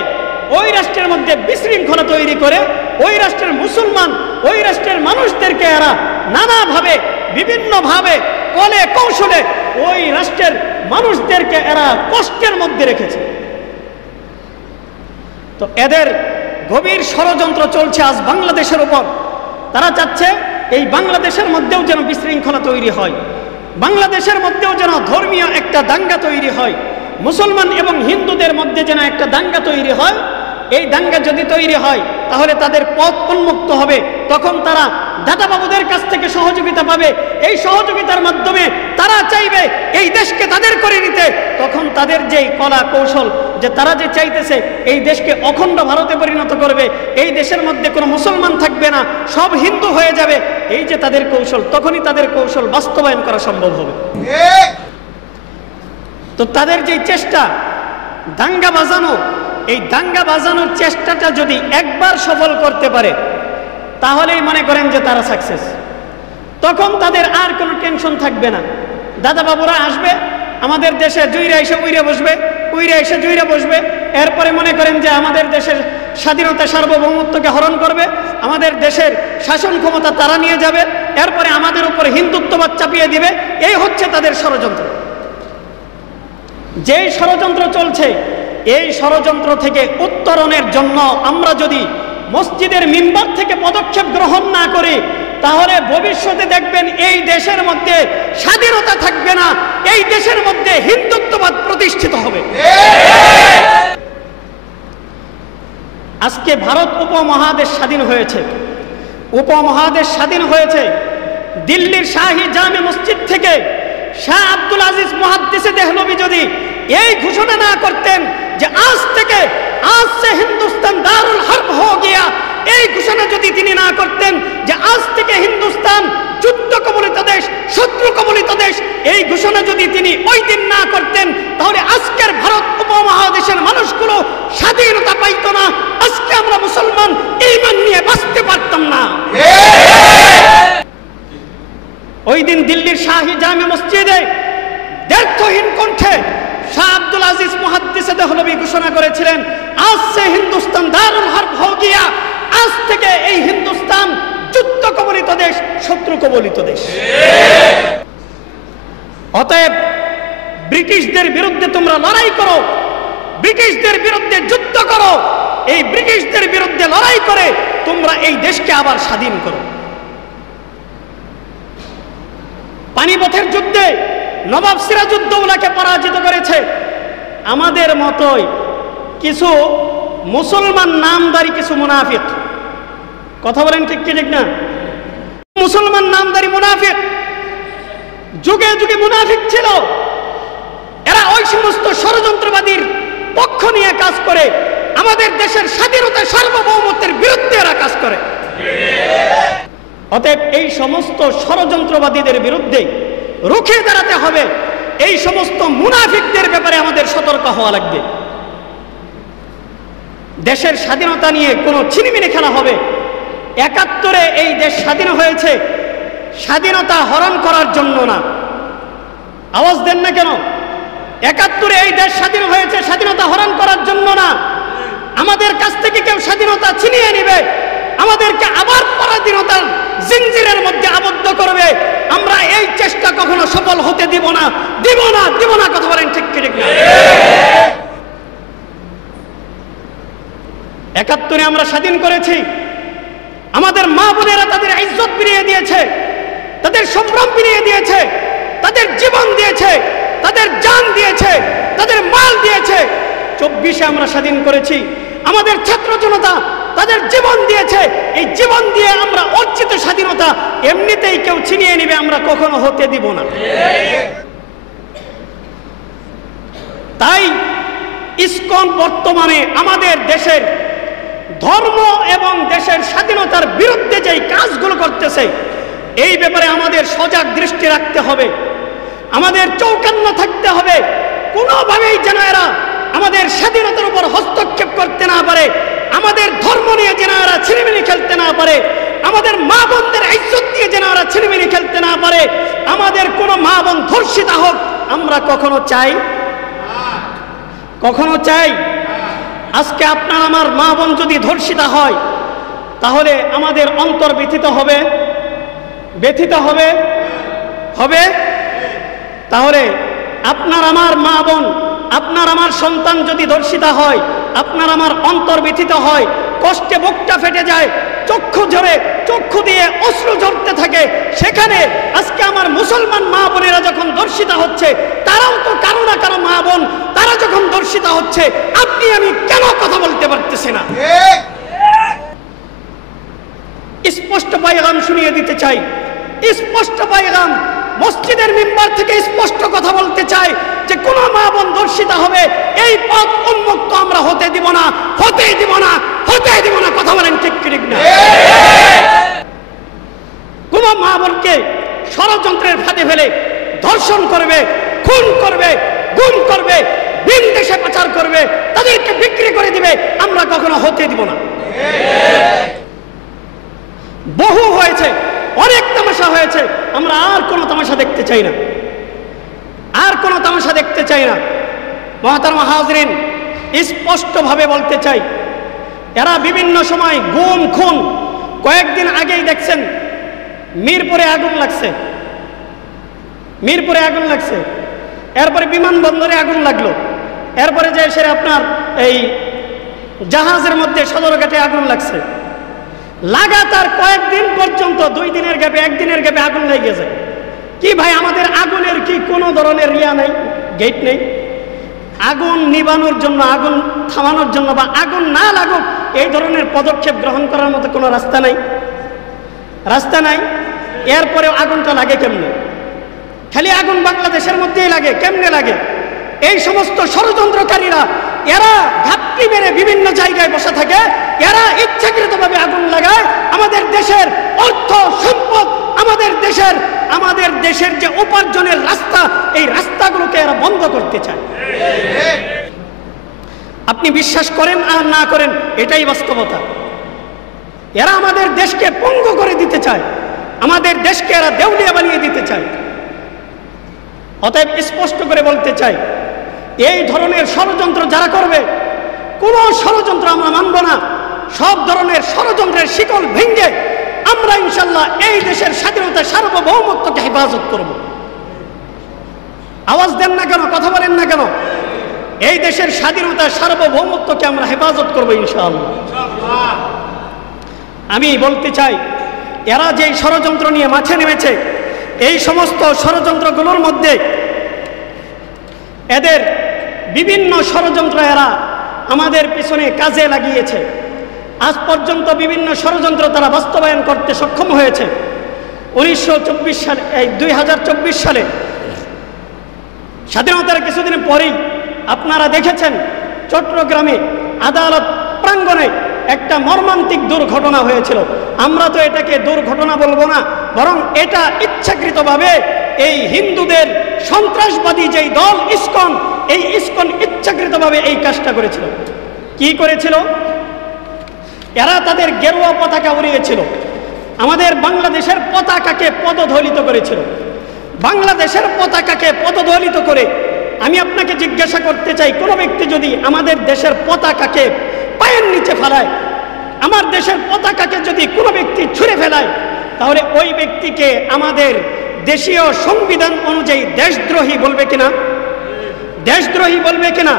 ওই রাষ্ট্রের মধ্যে বিশৃঙ্খলা তৈরি করে ওই রাষ্ট্রের মুসলমান, ওই রাষ্ট্রের মানুষদেরকে এরা নানাভাবে বিভিন্নভাবে কলে কৌশলে ওই রাষ্ট্রের মানুষদেরকে এরা কষ্টের মধ্যে রেখেছে। তো এদের গভীর ষড়যন্ত্র চলছে আজ বাংলাদেশের উপর। তারা চাচ্ছে এই বাংলাদেশের মধ্যেও যেন বিশৃঙ্খলা তৈরি হয়, বাংলাদেশের মধ্যেও যেন ধর্মীয় একটা দাঙ্গা তৈরি হয়, মুসলমান এবং হিন্দুদের মধ্যে যেন একটা দাঙ্গা তৈরি হয়। এই দাঙ্গা যদি তৈরি হয়, তাহলে তাদের পথ উন্মুক্ত হবে, তখন তারা দাতাবাবুদের কাছ থেকে সহযোগিতা পাবে। এই সহযোগিতার মাধ্যমে তারা চাইবে এই দেশকে তাদের করে নিতে। তখন তাদের যেই কলা কৌশল, যে তারা যে চাইতেছে এই দেশকে অখণ্ড ভারতে পরিণত করবে, এই দেশের মধ্যে কোনো মুসলমান থাকবে না, সব হিন্দু হয়ে যাবে, এই যে তাদের কৌশল, তখনই তাদের কৌশল বাস্তবায়ন করা সম্ভব হবে। তো তাদের যে চেষ্টা দাঙ্গা বাজানো, এই দাঙ্গা বাজানোর চেষ্টাটা যদি একবার সফল করতে পারে তাহলেই মনে করেন যে তারা সাকসেস। তখন তাদের আর কোনো টেনশন থাকবে না। দাদা বাবুরা আসবে আমাদের দেশে, জুইরা এসে উইরে বসবে, উইরে এসে জুইরে বসবে, এরপরে মনে করেন যে আমাদের দেশের স্বাধীনতা সার্বভৌমত্বকে হরণ করবে, আমাদের দেশের শাসন ক্ষমতা তারা নিয়ে যাবে, এরপরে আমাদের উপর হিন্দুত্ববাদ চাপিয়ে দিবে। এই হচ্ছে তাদের ষড়যন্ত্র। যেই ষড়যন্ত্র চলছে, এই ষড়যন্ত্র থেকে উত্তরণের জন্য আমরা যদি মসজিদের মিম্বার থেকে পদক্ষেপ গ্রহণ না করি, তাহলে ভবিষ্যতে দেখবেন এই দেশের মধ্যে স্বাধীনতা থাকবে না, এই দেশের মধ্যে হিন্দুত্ববাদ প্রতিষ্ঠিত হবে। আজকে ভারত উপমহাদেশ স্বাধীন হয়েছে, উপমহাদেশ স্বাধীন হয়েছে। দিল্লির শাহী জামে মসজিদ থেকে শাহ আব্দুল আজিজ মুহাদ্দিসে দেহলভী যদি এই ঘোষণা না করতেন যে আজ থেকে আজ সে হিন্দুস্তান দারুল হরব হো গিয়া, এই ঘোষণা যদি তিনি না করতেন যে আজ থেকে হিন্দুস্তান যুদ্ধ কবলিত দেশ, শত্রু কবলিত দেশ, এই ঘোষণা যদি তিনি ওই দিন না করতেন, তাহলে আজকের ভারত উপমহাদেশের মানুষগুলো স্বাধীনতা পাইতো না। আজকে আমরা মুসলমান ঈমান নিয়ে বাঁচতে পারতাম না। ওই দিন দিল্লির শাহী জামে মসজিদে দ্ব্যর্থহীন কণ্ঠে শাহ আব্দুল আজিজ মুহাদ্দিসে দেহলভী ঘোষণা করেছিলেন, আজ সে হিন্দুস্তান দারুল হরব হো গিয়া, আজ থেকে এই হিন্দুস্তান যুদ্ধ কবলিত দেশ, শত্রু কবলিত দেশ। অতএব ব্রিটিশদের বিরুদ্ধে তোমরা লড়াই করো, ব্রিটিশদের বিরুদ্ধে যুদ্ধ করো, এই ব্রিটিশদের বিরুদ্ধে লড়াই করে তোমরা এই দেশকে আবার স্বাধীন করো। পানিপথের যুদ্ধে নবাব সিরাজউদ্দৌলাকে পরাজিত করেছে আমাদের মতোই কিছু মুসলমান নামধারী কিছু মুনাফিক। কথা বলেন ঠিক কি ঠিক না? মুসলমান নামধারী মুনাফিক, যুগে যুগে মুনাফিক ছিল। এরা ওই সমস্ত ষড়যন্ত্রবাদীর পক্ষ নিয়ে কাজ করে, আমাদের দেশের স্বাধীনতা সার্বভৌমত্বের বিরুদ্ধে এরা কাজ করে। অতএব এই সমস্ত ষড়যন্ত্রবাদীদের বিরুদ্ধে রুখে দাঁড়াতে হবে। এই সমস্ত মুনাফিকদের ব্যাপারে আমাদের সতর্ক হওয়া লাগবে। দেশের স্বাধীনতা নিয়ে কোনো ছিনিমিনি খেলা হবে। ৭১ এই দেশ স্বাধীন হয়েছে স্বাধীনতা হরণ করার জন্য না। আওয়াজ দেন না কেন? ৭১ এই দেশ স্বাধীন হয়েছে স্বাধীনতা হরণ করার জন্য না। আমাদের কাছ থেকে কেউ স্বাধীনতা ছিনিয়ে নেবে, আমাদেরকে আবার পরাধীনতার জিনজিরের মধ্যে আবদ্ধ করবে, আমরা এই চেষ্টা কখনো সফল হতে দিব না, দিব না, দিব না। কথা বলেন ঠিক কি ঠিক না? ৭১ আমরা স্বাধীন করেছি, আমাদের মা বোনেরা তাদের ইজ্জত ফিরিয়ে দিয়েছে, তাদের সম্ভ্রম ফিরিয়ে দিয়েছে, তাদের জীবন দিয়েছে, তাদের জান দিয়েছে, তাদের মাল দিয়েছে। ২৪ আমরা স্বাধীন করেছি, আমাদের ছাত্র জনতা তাদের জীবন দিয়েছে। এই জীবন দিয়ে আমরা অর্জিত স্বাধীনতা এমনিতেই কেউ ছিনিয়ে নেবে আমরা কখনো হতে দিব না। তাই ইসকন বর্তমানে আমাদের দেশের ধর্ম এবং দেশের স্বাধীনতার বিরুদ্ধে যেই কাজগুলো করতেছে, এই ব্যাপারে আমাদের সজাগ দৃষ্টি রাখতে হবে, আমাদের চৌকান্ন থাকতে হবে। কোনোভাবেই যেন এরা আমাদের স্বাধীনতার উপর হস্তক্ষেপ করতে না পারে, আমাদের ধর্ম নিয়ে যেন এরা ছিনিমিনি খেলতে না পারে, আমাদের মা বোনদের ইজ্জত নিয়ে যেন এরা ছিনিমিনি খেলতে না পারে, আমাদের কোনো মা বোন ধর্ষিতা হোক আমরা কখনো চাই? কখনো চাই? আজকে আপনার আমার মা বোন যদি ধর্ষিতা হয়, তাহলে আমাদের অন্তর ব্যথিত হবে, ব্যথিত হবে, হবে। তাহলে আপনার আমার মা বোন, আপনার আমার সন্তান যদি ধর্ষিতা হয়, আপনার আমার অন্তর ব্যথিত হয়, কষ্টে বুকটা ফেটে যায়, চক্ষু ঝরে, চক্ষু দিয়ে অশ্রু ঝরতে থাকে। সেখানে আজকে আমার মুসলমান মা বোনেরা যখন ধর্ষিতা হচ্ছে, তারাও তো কারো না কারো মা বোন, তারা যখন ধর্ষিতা হচ্ছে, আপনি আমি কেন কথা বলতে পারতেছি না? স্পষ্ট পায়গাম শুনিয়ে দিতে চাই, স্পষ্ট পায়গাম। মসজিদের মিম্বার থেকে স্পষ্ট কথা বলতে চাই যে কোন মা বোন ধর্ষিতা হবে এই পথ উন্মুক্ত আমরা হতে দিব না, হতেই দিব না, হতেই দিব না। কথা বলেন ঠিক কি ঠিক না? কোন মা বোনকে ষড়যন্ত্রের ফাঁদে ফেলে ধর্ষণ করবে, খুন করবে, গুম করবে, ভিন দেশে পাচার করবে, তাদেরকে বিক্রি করে দিবে, আমরা কখনো হতে দিব না। বহু হয়েছে, অনেক তামাশা হয়েছে, আমরা আর কোনো তামাশা দেখতে চাই না, আর কোনো তামাশা দেখতে চাই না। মুহতারাম হাজরিন, স্পষ্টভাবে বলতে চাই, এরা বিভিন্ন সময় গুম খুন, কয়েকদিন আগেই দেখছেন মিরপুরে আগুন লাগছে, মিরপুরে আগুন লাগছে, এরপরে বিমানবন্দরে আগুন লাগলো, এরপরে যে সে আপনার এই জাহাজের মধ্যে সদরঘাটে আগুন লাগছে। লাগাতার কয়েকদিন পর্যন্ত, 2 দিনের গ্যাপে, 1 দিনের গ্যাপে আগুন লেগে গেছে। কি ভাই, আমাদের আগুনের কি কোনো ধরনের রিয়া নেই, গেট নেই? আগুন নিবানোর জন্য, আগুন থামানোর জন্য বা আগুন না লাগুক এই ধরনের পদক্ষেপ গ্রহণ করার মতো কোনো রাস্তা নাই, রাস্তা নাই। এরপরেও আগুনটা লাগে কেমনে? খালি আগুন বাংলাদেশের মধ্যেই লাগে, কেমনে লাগে? এই সমস্ত ষড়যন্ত্রকারীরা এরা ঘাপটি মেরে বিভিন্ন জায়গায় বসে থাকে, এরা ইচ্ছাকৃতভাবে আগুন লাগায় আমাদের দেশের অর্থ সম্পদ, আমাদের দেশের যে উপার্জনের রাস্তা, এই রাস্তাগুলোকে এরা বন্ধ করতে চায়। আপনি বিশ্বাস করেন আর না করেন, এটাই বাস্তবতা। এরা আমাদের দেশকে পঙ্গু করে দিতে চায়, আমাদের দেশকে এরা দেউলিয়া বানিয়ে দিতে চায়। অতএব স্পষ্ট করে বলতে চাই, এই ধরনের ষড়যন্ত্র যারা করবে, কোন ষড়যন্ত্র আমরা মানব না। সব ধরনের ষড়যন্ত্রের শিকল ভেঙে আমরা ইনশাল্লাহ এই দেশের স্বাধীনতা, সার্বভৌমত্বকে হেফাজত করব। আওয়াজ দেন না কেন, কথা বলেন না কেন? এই দেশের স্বাধীনতা, সার্বভৌমত্বকে আমরা হেফাজত করব ইনশাআল্লাহ। আমি বলতে চাই, এরা যেই ষড়যন্ত্র নিয়ে মাঠে নেমেছে, এই সমস্ত ষড়যন্ত্রগুলোর মধ্যে এদের বিভিন্ন ষড়যন্ত্র এরা আমাদের পিছনে কাজে লাগিয়েছে। আজ পর্যন্ত বিভিন্ন ষড়যন্ত্র তারা বাস্তবায়ন করতে সক্ষম হয়েছে। 1924 সালে, এই 2024 সালে স্বাধীনতার কিছুদিন পরেই আপনারা দেখেছেন চট্টগ্রামে আদালত প্রাঙ্গণে একটা মর্মান্তিক দুর্ঘটনা হয়েছিল। আমরা তো এটাকে দুর্ঘটনা বলবো না, বরং এটা ইচ্ছাকৃতভাবে এই হিন্দুদের সন্ত্রাসবাদী যেই দল ইসকন, এই ইসকন ইচ্ছাকৃতভাবে এই কাজটা করেছিল। কি করেছিল? এরা তাদের গেরুয়া পতাকা উড়িয়েছিল, আমাদের বাংলাদেশের পতাকাকে পদদলিত করেছিল। বাংলাদেশের পতাকাকে পদদলিত করে আমি আপনাকে জিজ্ঞাসা করতে চাই, কোনো ব্যক্তি যদি আমাদের দেশের পতাকাকে পায়ের নিচে ফেলায়, আমার দেশের পতাকাকে যদি কোনো ব্যক্তি ছুঁড়ে ফেলায়, তাহলে ওই ব্যক্তিকে আমাদের দেশীয় সংবিধান অনুযায়ী দেশদ্রোহী বলবে কিনা? দেশদ্রোহী বলবে কিনা?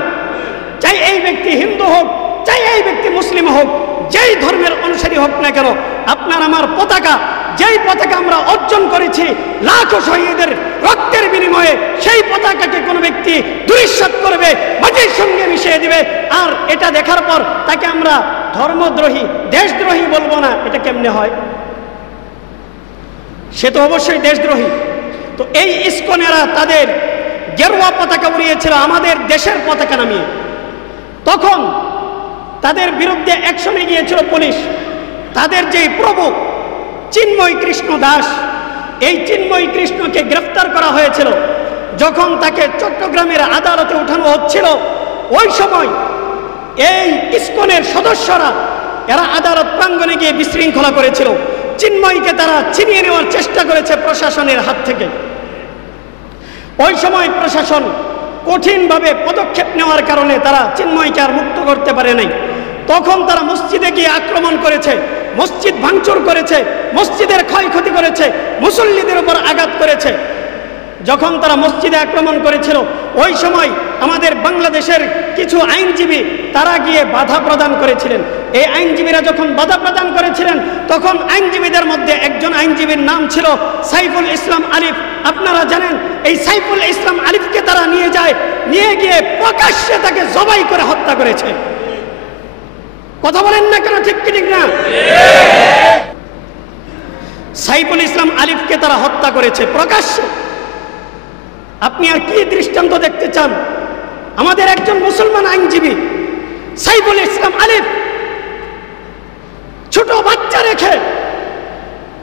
চাই এই ব্যক্তি হিন্দু হোক, চাই এই ব্যক্তি মুসলিম হোক, যেই ধর্মের অনুসারী হোক না কেন, আপনার আমার পতাকা, যেই পতাকা আমরা অর্জন করেছি লাখো শহীদের রক্তের বিনিময়ে, সেই পতাকাকে কোনো ব্যক্তি দুরিশ্বাত করবে, মাটির সঙ্গে মিশিয়ে দিবে, আর এটা দেখার পর তাকে আমরা ধর্মদ্রোহী, দেশদ্রোহী বলবো না, এটা কেমনে হয়? সে তো অবশ্যই দেশদ্রোহী। তো এই ইসকনেরা তাদের গেরুয়া পতাকা উড়িয়েছিল আমাদের দেশের পতাকা নামিয়ে। তখন তাদের বিরুদ্ধে অ্যাকশনে গিয়েছিল পুলিশ। তাদের যে প্রভু চিন্ময় কৃষ্ণ দাস, এই চিন্ময় কৃষ্ণকে গ্রেফতার করা হয়েছিল। যখন তাকে চট্টগ্রামের আদালতে উঠানো হচ্ছিল, ওই সময় এই ইসকনের সদস্যরা এরা আদালত প্রাঙ্গণে গিয়ে বিশৃঙ্খলা করেছিল। চিন্ময়কে তারা ছিনিয়ে নেওয়ার চেষ্টা করেছে প্রশাসনের হাত থেকে। ওই সময় প্রশাসন কঠিনভাবে পদক্ষেপ নেওয়ার কারণে তারা চিন্ময়কে আর মুক্ত করতে পারে নাই। তখন তারা মসজিদে গিয়ে আক্রমণ করেছে, মসজিদ ভাঙচুর করেছে, মসজিদের ক্ষয়ক্ষতি করেছে, মুসল্লিদের উপর আঘাত করেছে। যখন তারা মসজিদে আক্রমণ করেছিল, ওই সময় আমাদের বাংলাদেশের কিছু আইনজীবী তারা গিয়ে বাধা প্রদান করেছিলেন। এই আইনজীবীরা যখন বাধা প্রদান করেছিলেন, তখন আইনজীবীদের মধ্যে একজন আইনজীবীর নাম ছিল সাইফুল ইসলাম আলিফ। আপনারা জানেন, এই সাইফুল ইসলাম আলিফকে তারা নিয়ে গিয়ে প্রকাশ্যে তাকে জবাই করে হত্যা করেছে। কথা বলেন না কেন, ঠিক কি ঠিক না? সাইফুল ইসলাম আলিফকে তারা হত্যা করেছে প্রকাশ্যে। আপনি আর কি দৃষ্টান্ত দেখতে চান? আমাদের একজন মুসলমান আইনজীবী সাইফুল ইসলাম আলিফ ছোট বাচ্চা রেখে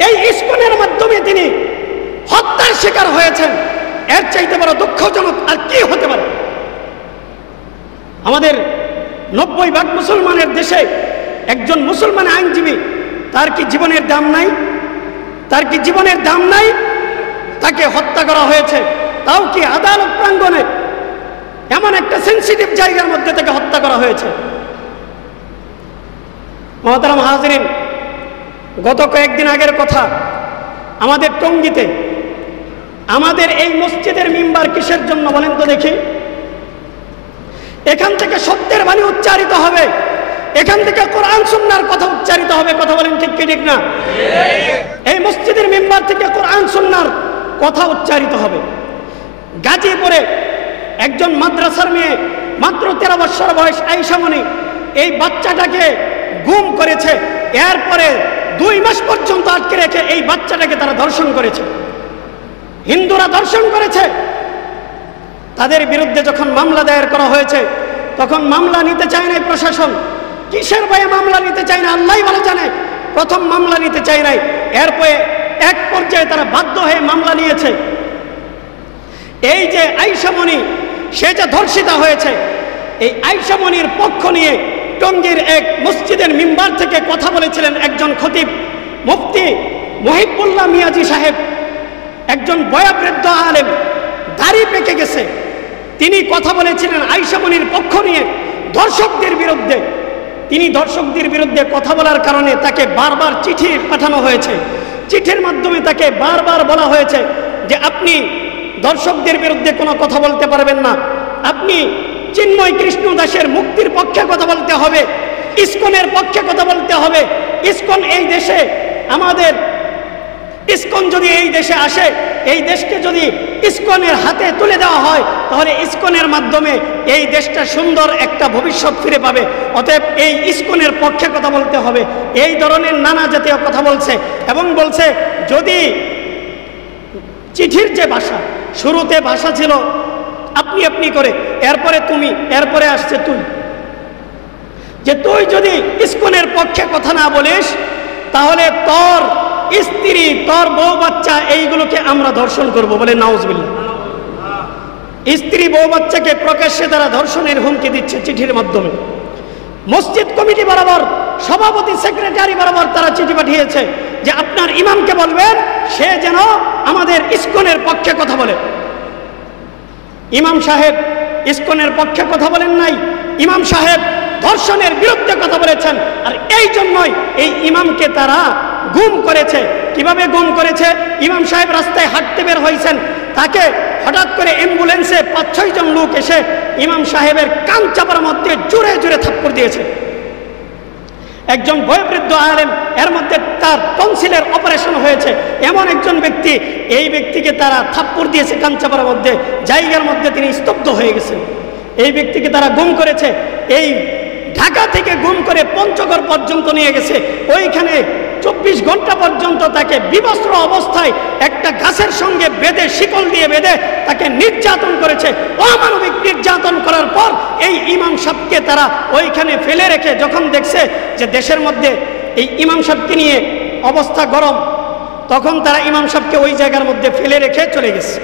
এই ইসকনের মাধ্যমে তিনি হত্যার শিকার হয়েছেন। এর চাইতে বড় দুঃখজনক আর কি হতে পারে? আমাদের 90% মুসলমানের দেশে একজন মুসলমান আইনজীবী, তার কি জীবনের দাম নাই? তার কি জীবনের দাম নাই? তাকে হত্যা করা হয়েছে, তাও কি আদালত প্রাঙ্গণে, এমন একটা সেন্সিটিভ জায়গার মধ্যে তাকে হত্যা করা হয়েছে। মহতারাম হাজরিন, গত কয়েকদিন আগের কথা, আমাদের টঙ্গীতে আমাদের এই মসজিদের মিম্বার কিসের জন্য বলেন তো দেখি? এখান থেকে সত্যের বাণী উচ্চারিত হবে, এখান থেকে কোরআন সুন্নাহর কথা উচ্চারিত হবে। কথা বলেন ঠিক কি ঠিক না? এই মসজিদের মিম্বার থেকে কোরআন সুন্নাহর কথা উচ্চারিত হবে। গাজীপুরে একজন মাদ্রাসার মেয়ে, মাত্র 13 বছর বয়স, আয়েশা মনি, এই বাচ্চাটাকে গুম করেছে। এরপরে 2 মাস পর্যন্ত আটকে রেখে এই বাচ্চাটাকে তারা ধর্ষণ করেছে। হিন্দুরা ধর্ষণ করেছে। তাদের বিরুদ্ধে যখন মামলা দায়ের করা হয়েছে, তখন মামলা নিতে চায় নাই প্রশাসন। কিসের ভয়ে মামলা নিতে চায় না আল্লাহই ভালো জানে। প্রথম মামলা নিতে চায় নাই, এরপরে এক পর্যায়ে তারা বাধ্য হয়ে মামলা নিয়েছে। এই যে আয়েশা মনি, সে যে ধর্ষিতা হয়েছে, এই আয়েশা মনির পক্ষ নিয়ে টঙ্গীর এক মসজিদের মিম্বার থেকে কথা বলেছিলেন একজন খতিব, মুফতি মহিবুল্লাহ মিয়াজি সাহেব, একজন বয়োবৃদ্ধ আলেম, দাড়ি পেকে গেছে। তিনি কথা বলেছিলেন আয়েশা মনির পক্ষ নিয়ে ধর্ষকদের বিরুদ্ধে। তিনি ধর্ষকদের বিরুদ্ধে কথা বলার কারণে তাকে বারবার চিঠি পাঠানো হয়েছে। চিঠির মাধ্যমে তাকে বারবার বলা হয়েছে যে আপনি দর্শকদের বিরুদ্ধে কোনো কথা বলতে পারবেন না, আপনি চিন্ময় কৃষ্ণ দাসের মুক্তির পক্ষে কথা বলতে হবে, ইসকনের পক্ষে কথা বলতে হবে। ইসকন এই দেশে, আমাদের ইসকন যদি এই দেশে আসে, এই দেশকে যদি ইসকনের হাতে তুলে দেওয়া হয়, তাহলে ইসকনের মাধ্যমে এই দেশটা সুন্দর একটা ভবিষ্যৎ ফিরে পাবে। অতএব এই ইসকনের পক্ষে কথা বলতে হবে। এই ধরনের নানা জাতীয় কথা বলছে এবং বলছে যদি চিঠির যে ভাষা, শুরুতে ভাষা ছিল আপনি আপনি করে, এরপরে তুমি, এরপরে আসছে তুই, যে তুই যদি ইসকনের পক্ষে কথা না বলিস, তাহলে তোর স্ত্রী, তোর বউ বাচ্চা, এইগুলোকে আমরা ধর্ষণ করব। বলে নাউজুবিল্লাহ। স্ত্রী বউ বাচ্চাকে প্রকাশ্যে তারা ধর্ষণের হুমকি দিচ্ছে চিঠির মাধ্যমে। মসজিদ কমিটি বরাবর, সভাপতি সেক্রেটারি বরাবর তারা চিঠি পাঠিয়েছে যে আপনার ইমামকে বলবেন সে যেন আমাদের ইসকনের পক্ষে কথা বলে। ইমাম সাহেব ইসকনের পক্ষে কথা বলেন নাই, ইমাম সাহেব ধর্ষণের বিরুদ্ধে কথা বলেছেন। আর এই জন্যই এই ইমামকে তারা গুম করেছে। কিভাবে গুম করেছে? ইমাম সাহেব রাস্তায় হাঁটতে বের হয়েছেন, তাকে হঠাৎ করে অ্যাম্বুলেন্সে 5-6 জন লোক এসে ইমাম সাহেবের কান চাপার মধ্যে জোরে জোরে থাপ্পড় দিয়েছে। একজন বয়োবৃদ্ধ আলেম, এর মধ্যে তার টনসিলের অপারেশন হয়েছে, এমন একজন ব্যক্তি, এই ব্যক্তিকে তারা থাপ্পড় দিয়েছে কান চাপার মধ্যে, জায়গার মধ্যে তিনি স্তব্ধ হয়ে গেছেন। এই ব্যক্তিকে তারা গুম করেছে। এই ঢাকা থেকে গুম করে পঞ্চগড় পর্যন্ত নিয়ে গেছে। ওইখানে 24 ঘন্টা পর্যন্ত তাকে বিবস্ত্র অবস্থায় একটা গাছের সঙ্গে বেঁধে, শিকল দিয়ে বেঁধে তাকে নির্যাতন করেছে। অমানবিক নির্যাতন করার পর এই ইমাম সাহেবকে তারা ওইখানে ফেলে রেখে, যখন দেখছে যে দেশের মধ্যে এই ইমাম সাহেবকে নিয়ে অবস্থা গরম, তখন তারা ইমাম সাহেবকে ওই জায়গার মধ্যে ফেলে রেখে চলে গেছে।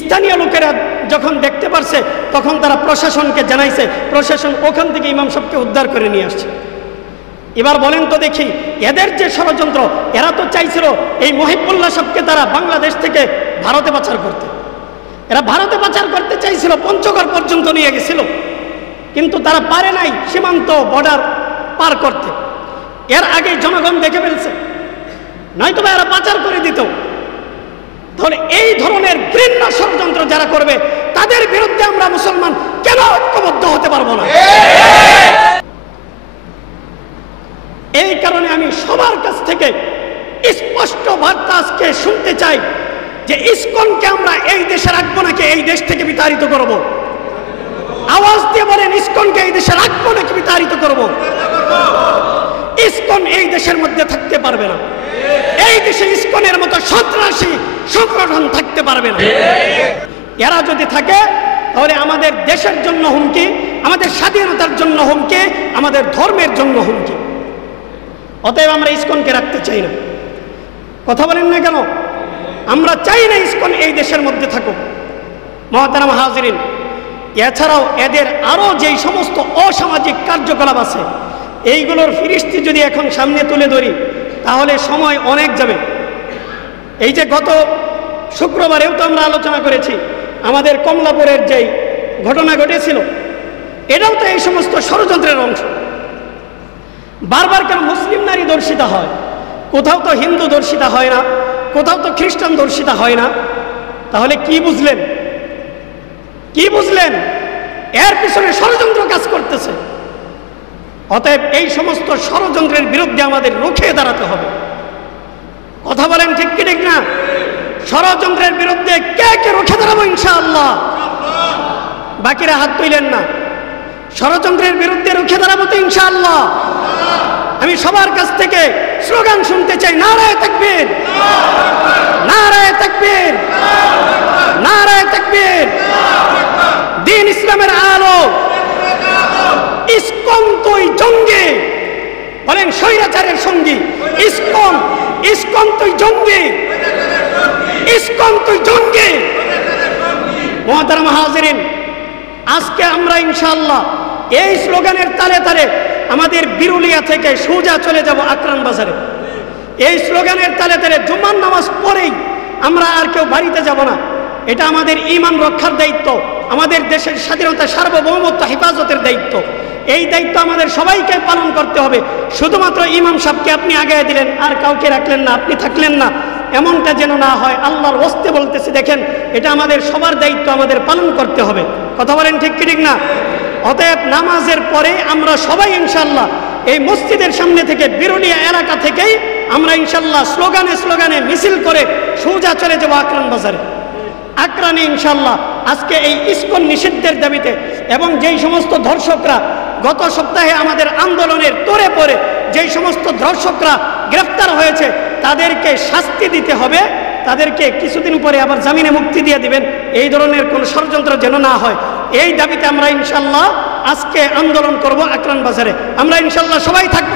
স্থানীয় লোকেরা যখন দেখতে পারছে, তখন তারা প্রশাসনকে জানাইছে, প্রশাসন ওখান থেকে ইমাম সাহেবকে উদ্ধার করে নিয়ে আসছে। এবার বলেন তো দেখি, এদের যে ষড়যন্ত্র, এরা তো চাইছিল এই মহিবুল্লাহ সাহেবকে তারা বাংলাদেশ থেকে ভারতে পাচার করতে। এরা ভারতে পাচার করতে চাইছিল, পঞ্চগড় পর্যন্ত নিয়ে গেছিল, কিন্তু তারা পারে নাই সীমান্ত বর্ডার পার করতে। এর আগে জনগণ দেখে ফেলছে, নয়তো বা এরা পাচার করে দিত। তাহলে এই ধরনের ঘৃণ্য ষড়যন্ত্র যারা করবে, তাদের বিরুদ্ধে আমরা মুসলমান কেন ঐক্যবদ্ধ হতে পারবো না? এই কারণে আমি সবার কাছ থেকে স্পষ্ট বার্তা আজকে শুনতে চাই যে ইসকনকে আমরা এই দেশে রাখবো নাকি এই দেশ থেকে বিতাড়িত করব? আওয়াজ দিয়ে বলেন, ইসকনকে এই দেশে রাখবো নাকি বিতাড়িত করব? ইসকন এই দেশের মধ্যে থাকতে পারবে না। এই দেশে ইসকনের মতো সন্ত্রাসী সংগঠন থাকতে পারবে না। এরা যদি থাকে তাহলে আমাদের দেশের জন্য হুমকি, আমাদের স্বাধীনতার জন্য হুমকি, আমাদের ধর্মের জন্য হুমকি। অতএব আমরা ইসকনকে রাখতে চাই না। কথা বলেন না কেন? আমরা চাই না ইসকন এই দেশের মধ্যে থাকুক। মুহতারাম হাজিরিন, এছাড়াও এদের আরও যেই সমস্ত অসামাজিক কার্যকলাপ আছে, এইগুলোর ফিরিস্তি যদি এখন সামনে তুলে ধরি তাহলে সময় অনেক যাবে। এই যে গত শুক্রবারেও তো আমরা আলোচনা করেছি আমাদের কমলাপুরের যেই ঘটনা ঘটেছিল, এটাও তো এই সমস্ত ষড়যন্ত্রের অংশ। বারবার কেন মুসলিম নারী ধর্ষিতা হয়? কোথাও তো হিন্দু ধর্ষিতা হয় না, কোথাও তো খ্রিস্টান ধর্ষিতা হয় না। তাহলে কি বুঝলেন? কি বুঝলেন? এর পিছনে ষড়যন্ত্র কাজ করতেছে। অতএব এই সমস্ত ষড়যন্ত্রের বিরুদ্ধে আমাদের রুখে দাঁড়াতে হবে। কথা বলেন ঠিক কি ঠিক না? ষড়যন্ত্রের বিরুদ্ধে কে কে রুখে দাঁড়াবো ইনশাআল্লাহ? বাকিরা হাত তুলেন না। ষড়যন্ত্রের বিরুদ্ধে রুখে দাঁড়াবো তো ইনশাআল্লাহ। আমি সবার কাছ থেকে স্লোগান শুনতে চাই, নারায়ে তাকবীর, নারায়ে তাকবীর, নারায়ে তাকবীর। দ্বীন ইসলামের আলো। ইসকন তুই জঙ্গি, বলেন স্বৈরাচারের সঙ্গী। ইসকন, ইসকন তুই জঙ্গি, ইসকন তুই জঙ্গি। মুহতারাম হাজিরিন, আজকে আমরা ইনশাআল্লাহ এই স্লোগানের তালে তালে আমাদের বিরুলিয়া থেকে সোজা চলে যাব আকরাম বাজারে। এই স্লোগানের তালে তালে জুমার নামাজ পড়েই আমরা আর কেউ বাড়িতে যাব না। এটা আমাদের ঈমান রক্ষার দায়িত্ব, আমাদের দেশের স্বাধীনতা সার্বভৌমত্ব হেফাজতের দায়িত্ব। এই দায়িত্ব আমাদের সবাইকে পালন করতে হবে। শুধুমাত্র ইমাম সাহেবকে আপনি আগায় দিলেন আর কাউকে রাখলেন না, আপনি থাকলেন না, এমনটা যেন না হয়। আল্লাহর ওয়াস্তে বলতেছি, দেখেন এটা আমাদের সবার দায়িত্ব, আমাদের পালন করতে হবে। কথা বলেন ঠিক কি ঠিক না? অতএব নামাজের পরে আমরা সবাই ইনশাআল্লাহ এই মসজিদের সামনে থেকে বিরুলিয়া এলাকা থেকেই আমরা ইনশাআল্লাহ স্লোগানে স্লোগানে মিছিল করে সোজা চলে যাব আকরাম বাজারে। আকরানে ইনশাআল্লাহ আজকে এই ইসকন নিষিদ্ধের দাবিতে এবং যেই সমস্ত ধর্ষকরা গত সপ্তাহে আমাদের আন্দোলনের তোড়ে পড়ে যেই সমস্ত ধর্ষকরা গ্রেফতার হয়েছে তাদেরকে শাস্তি দিতে হবে, তাদেরকে কিছুদিন পরে আবার জামিনে মুক্তি দিয়ে দিবেন। এই ধরনের কোনো ষড়যন্ত্র যেন না হয়, এই দাবিতে আমরা ইনশাআল্লাহ আজকে আন্দোলন করব আকরাম বাজারে। আমরা ইনশাআল্লাহ সবাই থাকবো।